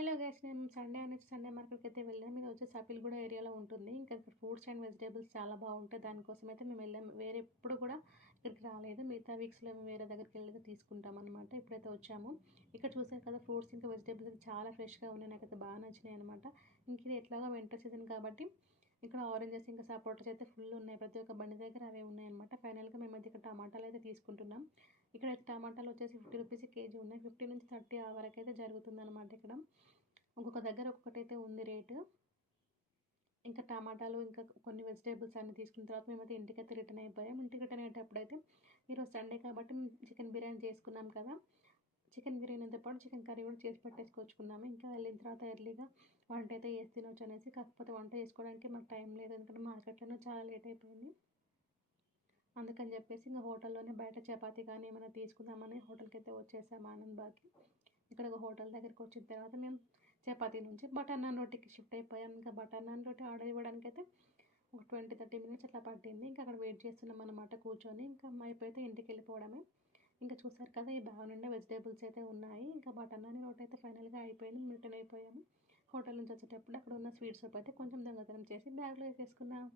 Hello guys నేను Sunday అనేసి Sunday మార్కెట్‌కి అయితే వెళ్ళాము. ఇది వచ్చేసి అప్పీల్గూడ ఏరియాలో ఉంటుంది. ఇంకా ఇక్కడ ఫ్రూట్స్ అండ్ వెజిటబుల్స్ చాలా బాగుంటాయి. దానికోసం అయితే మేము వెళ్ళాము. వేరే ఎప్పుడు కూడా ఇక్కడికి రాలేదు. మిగతా వీక్స్‌లో మేము వేరే దగ్గరికి వెళ్ళి తీసుకుంటామనమాట. ఇప్పుడైతే వచ్చాము. ఇక్కడ చూసారు కదా ఫ్రూట్స్ ఇంకా వెజిటబుల్స్ అయితే చాలా ఫ్రెష్‌గా ఉన్నాయి. నాకైతే బాగా నచ్చినాయి అనమాట. ఇంక ఇది ఎట్లాగో వింటర్ సీజన్ కాబట్టి ఇక్కడ ఆరెంజెస్ ఇంకా సపోటాస్ అయితే ఫుల్ ఉన్నాయి. ప్రతి ఒక్క బండి దగ్గర అవే ఉన్నాయన్నమాట. ఫైనల్‌గా మేమైతే ఇక్కడ టమాటాలు అయితే తీసుకుంటున్నాం. ఇక్కడైతే టమాటాలు వచ్చేసి 50 రూపీస్ కేజీ ఉన్నాయి. 50-30 ఆ వరకైతే జరుగుతుందనమాట ఇక్కడ. ఒక్కొక్క దగ్గర ఒక్కొక్కటైతే ఉంది రేటు. ఇంకా టమాటాలు, ఇంకా కొన్ని వెజిటబుల్స్ అన్నీ తీసుకున్న తర్వాత మేమైతే ఇంటికైతే రిటర్న్ అయిపోయాం. ఇంటికి రిటర్న్ అయ్యేటప్పుడైతే ఈరోజు సండే కాబట్టి చికెన్ బిర్యానీ చేసుకున్నాం కదా! చికెన్ బిర్యానీతో పాటు చికెన్ కర్రీ కూడా చేసి పెట్టేసుకొచ్చుకున్నాము. ఇంకా వెళ్ళిన తర్వాత ఎర్లీగా వంటైతే చేసి తినొచ్చనేసి. కాకపోతే వంట చేసుకోవడానికి మాకు టైం లేదు. ఎందుకంటే మార్కెట్‌లోనే చాలా లేట్ అయిపోయింది. అందుకని జెప్పేసి ఇంక హోటల్‌లోనే బయట చపాతీ కానీ ఏమైనా తీసుకుందామని హోటల్‌కైతే వచ్చేసాము ఆనంద్ బాగ్‌కి. ఇక్కడ ఒక హోటల్ దగ్గరికొచ్చిన తర్వాత మేము చపాతీ నుంచి బటర్ నాన్ రోటీకి షిఫ్ట్ అయిపోయాం. ఇంకా బటర్ నాన్ రోటీ ఆర్డర్ ఇవ్వడానికైతే ఒక 20-30 మినిట్స్ అట్లా పట్టింది. ఇంకా అక్కడ వెయిట్ చేస్తున్నామనమాట కూర్చొని. ఇంకా అయిపోతే ఇంటికెళ్ళిపోవడమే. ఇంకా చూసారు కదా! ఈ బ్యాగ్ నిండా వెజిటబుల్స్ అయితే ఉన్నాయి. ఇంకా బటర్ నాన్ రోటీ అయితే ఫైనల్‌గా అయిపోయింది. రిటర్న్ అయిపోయాము. హోటల్ నుంచి వచ్చేటప్పుడు అక్కడ ఉన్న స్వీట్ షాప్ అయితే కొంచెం దొంగతనం చేసి బ్యాగ్‌లో ఏసేసుకున్నాం.